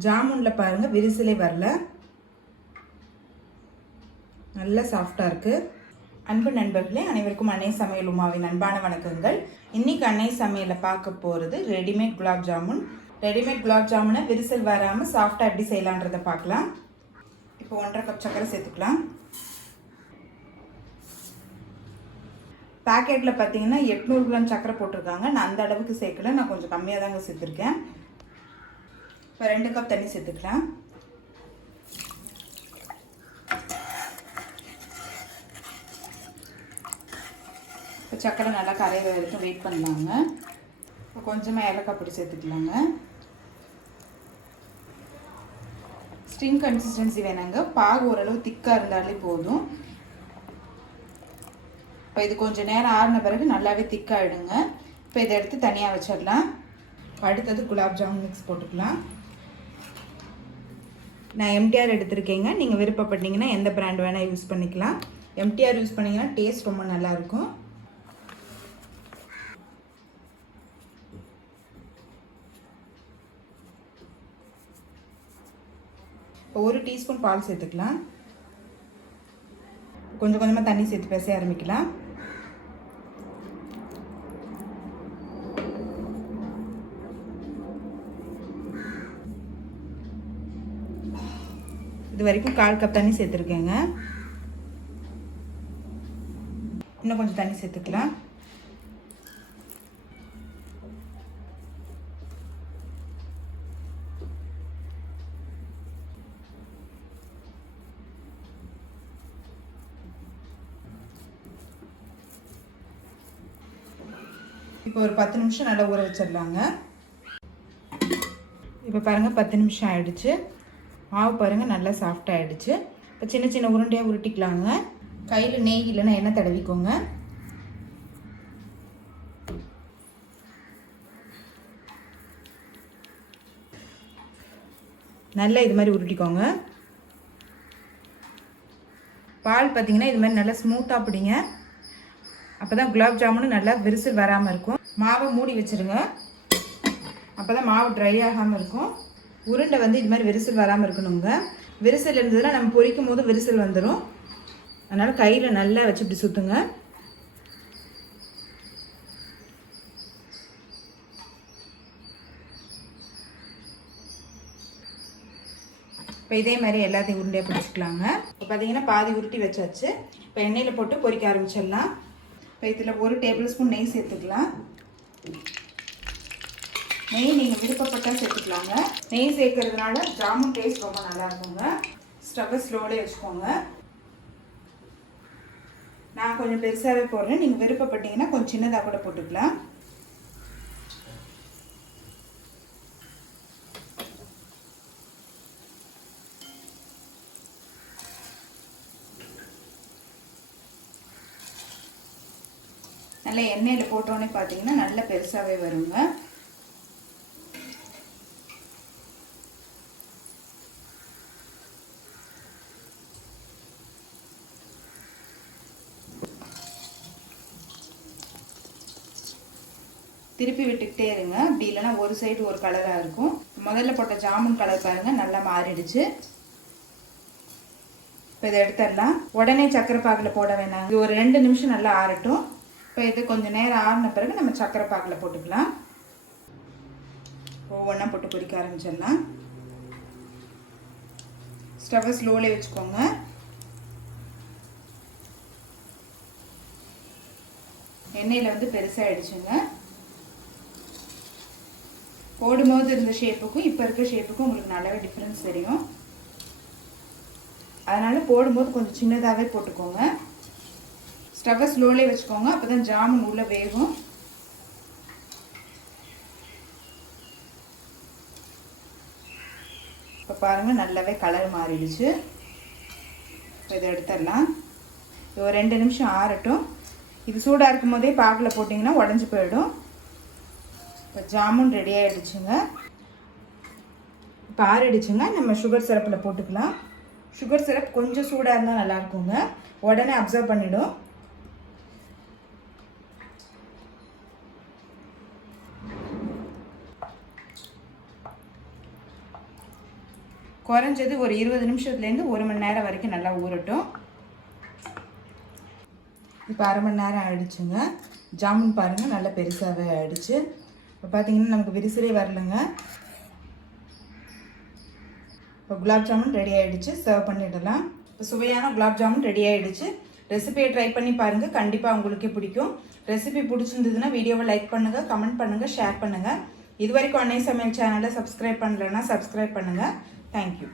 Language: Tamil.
ஜாமுனில் பாருங்கள் விரிசலே வரல, நல்ல சாஃப்டாக இருக்குது. அன்பு நண்பர்களே, அனைவருக்கும் அன்னை சமையல் உமாவின் அன்பான வணக்கங்கள். இன்றைக்கி அன்னை சமையலில் பார்க்க போகிறது ரெடிமேட் குலாப் ஜாமுன். ரெடிமேட் குலாப் ஜாமுனை விரிசல் வராமல் சாஃப்டாக எப்படி செய்யலான்றதை பார்க்கலாம். இப்போ 1.5 கப் சர்க்கரை சேர்த்துக்கலாம். பேக்கெட்டில் பார்த்தீங்கன்னா 800 கிராம் சர்க்கரை போட்டிருக்காங்க. நான் அந்த அளவுக்கு சேர்க்கல, நான் கொஞ்சம் கம்மியாக தாங்க சேர்த்துருக்கேன். இப்போ 2 கப் தண்ணி சேர்த்துக்கலாம். இப்போ சர்க்கரை நல்லா கரைய வரைக்கும் வெயிட் பண்ணலாங்க. இப்போ கொஞ்சமாக ஏலக்காய் பொடி சேர்த்துக்கலாங்க. ஸ்ட்ரிங் கன்சிஸ்டன்சி வேணாங்க, பாகு ஓரளவு திக்காக இருந்தாலே போதும். இப்போ இது கொஞ்சம் நேரம் ஆறின பிறகு நல்லாவே திக்காகிடுங்க. இப்போ இதை எடுத்து தனியாக வச்சிடலாம். அடுத்தது குலாப் ஜாமுன் மிக்ஸ் போட்டுக்கலாம். நான் எம்டிஆர் எடுத்திருக்கேங்க. நீங்கள் விருப்பப்பட்டீங்கன்னா எந்த பிராண்ட் வேணால் யூஸ் பண்ணிக்கலாம். எம்டிஆர் யூஸ் பண்ணிங்கன்னா டேஸ்ட் ரொம்ப நல்லாயிருக்கும். இப்போ 1 டீஸ்பூன் பால் சேர்த்துக்கலாம். கொஞ்சம் கொஞ்சமாக தண்ணி சேர்த்து பேச ஆரம்பிக்கலாம். இது வரைக்கும் 1/4 கப் தண்ணி சேர்த்துருக்கேங்க. இன்னும் கொஞ்சம் தண்ணி சேர்த்துக்கலாம். இப்போ ஒரு 10 நிமிஷம் நல்லா ஊற வச்சிடலாங்க. இப்போ பாருங்கள் 10 நிமிஷம் ஆகிடுச்சு. மாவு பாருங்கள் நல்லா சாஃப்டாக ஆகிடுச்சு. இப்போ சின்ன சின்ன உருண்டையாக உருட்டிக்கலாங்க. கையில் நெய் இல்லைன்னா எண்ணெய் தடவிக்கோங்க. நல்லா இது மாதிரி உருட்டிக்கோங்க. பால் பார்த்திங்கன்னா இது மாதிரி நல்லா ஸ்மூத்தாக பிடிங்க. அப்போ தான் குலாப் ஜாமுன் நல்லா விரிசல் வராமல் இருக்கும். மாவை மூடி வச்சுருங்க, அப்போ தான் மாவு ட்ரை ஆகாமல் இருக்கும். உருண்டை வந்து இது மாதிரி விரிசல் வராமல் இருக்கணுங்க. விரிசல் இருந்ததுன்னா நம்ம பொரிக்கும் போது விரிசல் வந்துடும். அதனால் கையில் நல்லா வச்சு இப்படி சுற்றுங்க. இப்போ இதே மாதிரி எல்லாத்தையும் உருண்டையாக பிடிச்சிக்கலாங்க. இப்போ பார்த்தீங்கன்னா பாதி உருட்டி வச்சாச்சு. இப்போ எண்ணெயில் போட்டு பொரிக்க ஆரம்பிச்சிடலாம். இப்போ இதில் 1 டேபிள் ஸ்பூன் நெய் சேர்த்துக்கலாம். நெய் நீங்கள் விருப்பப்பட்டால் சேர்த்துக்கலாங்க. நெய் சேர்க்கறதுனால ஜாமுன் டேஸ்ட் ரொம்ப நல்லா இருக்குங்க. ஸ்டவ்வை ஸ்லோலே வச்சுக்கோங்க. நான் கொஞ்சம் பெருசாகவே போடுறேன், நீங்கள் விருப்பப்பட்டீங்கன்னா கொஞ்சம் சின்னதாக கூட போட்டுக்கலாம். நல்லா எண்ணெயில் போட்டோன்னே பார்த்தீங்கன்னா நல்லா பெருசாகவே வருங்க. திருப்பி விட்டுக்கிட்டே இருங்க, அப்படி இல்லைன்னா ஒரு சைடு ஒரு கலராக இருக்கும். முதல்ல போட்ட ஜாமுன் கலர் பாருங்கள் நல்லா மாறிடுச்சு. இப்போ இதை எடுத்துடலாம். உடனே சக்கரை பாகில் போட வேணாம், இது ஒரு 2 நிமிஷம் நல்லா ஆறட்டும். இப்போ இது கொஞ்சம் நேரம் ஆறின பிறகு நம்ம சக்கரை பாகில் போட்டுக்கலாம். ஒவ்வொன்றா போட்டு பொரிக்க ஆரம்பிச்சிடலாம். ஸ்டவ்வை ஸ்லோலே வச்சுக்கோங்க. எண்ணெயில் வந்து பெருசாகிடுச்சுங்க. போடும்போது இருந்த ஷேப்புக்கும் இப்போ இருக்க ஷேப்புக்கும் உங்களுக்கு நல்லாவே டிஃப்ரென்ஸ் தெரியும். அதனால் போடும்போது கொஞ்சம் சின்னதாகவே போட்டுக்கோங்க. ஸ்டவ்வை ஸ்லோலே வச்சுக்கோங்க, அப்போ தான் ஜாமுன் உள்ளே வேகும். இப்போ பாருங்கள் நல்லாவே கலர் மாறிடுச்சு. இப்போ இதை எடுத்துடலாம். ஒரு 2 நிமிஷம் ஆறட்டும். இது சூடாக இருக்கும் போதே பாகில் போட்டிங்கன்னா உடஞ்சி போயிடும். இப்போ ஜாமுன் ரெடி ஆகிடுச்சுங்க. இப்போ ஆறிடுச்சுங்க. நம்ம சுகர் சிரப்பில் போட்டுக்கலாம். சுகர் சிரப் கொஞ்சம் சூடாக இருந்தால் நல்லாயிருக்குங்க, உடனே அப்சர்வ் பண்ணிவிடும். குறைஞ்சது ஒரு 20 நிமிஷத்துலேருந்து 1 மணி நேரம் வரைக்கும் நல்லா ஊறட்டும். இப்போ அரை மணி நேரம் ஆகிடுச்சுங்க. ஜாமுன் பாருங்கள் நல்லா பெருசாகவே ஆகிடுச்சு. இப்போ பார்த்தீங்கன்னா நமக்கு விரிசலே வரலைங்க. இப்போ குலாப் ஜாமுன் ரெடி ஆகிடுச்சு. சர்வ் பண்ணிடலாம். இப்போ சுவையான குலாப் ஜாமுன் ரெடி ஆகிடுச்சு. ரெசிபியை ட்ரை பண்ணி பாருங்கள், கண்டிப்பாக உங்களுக்கே பிடிக்கும். ரெசிபி பிடிச்சிருந்ததுன்னா வீடியோவை லைக் பண்ணுங்கள், கமெண்ட் பண்ணுங்கள், ஷேர் பண்ணுங்கள். இது வரைக்கும் அன்னை சமையல் சேனலை சப்ஸ்கிரைப் பண்ணலைன்னா சப்ஸ்கிரைப் பண்ணுங்கள். தேங்க்யூ.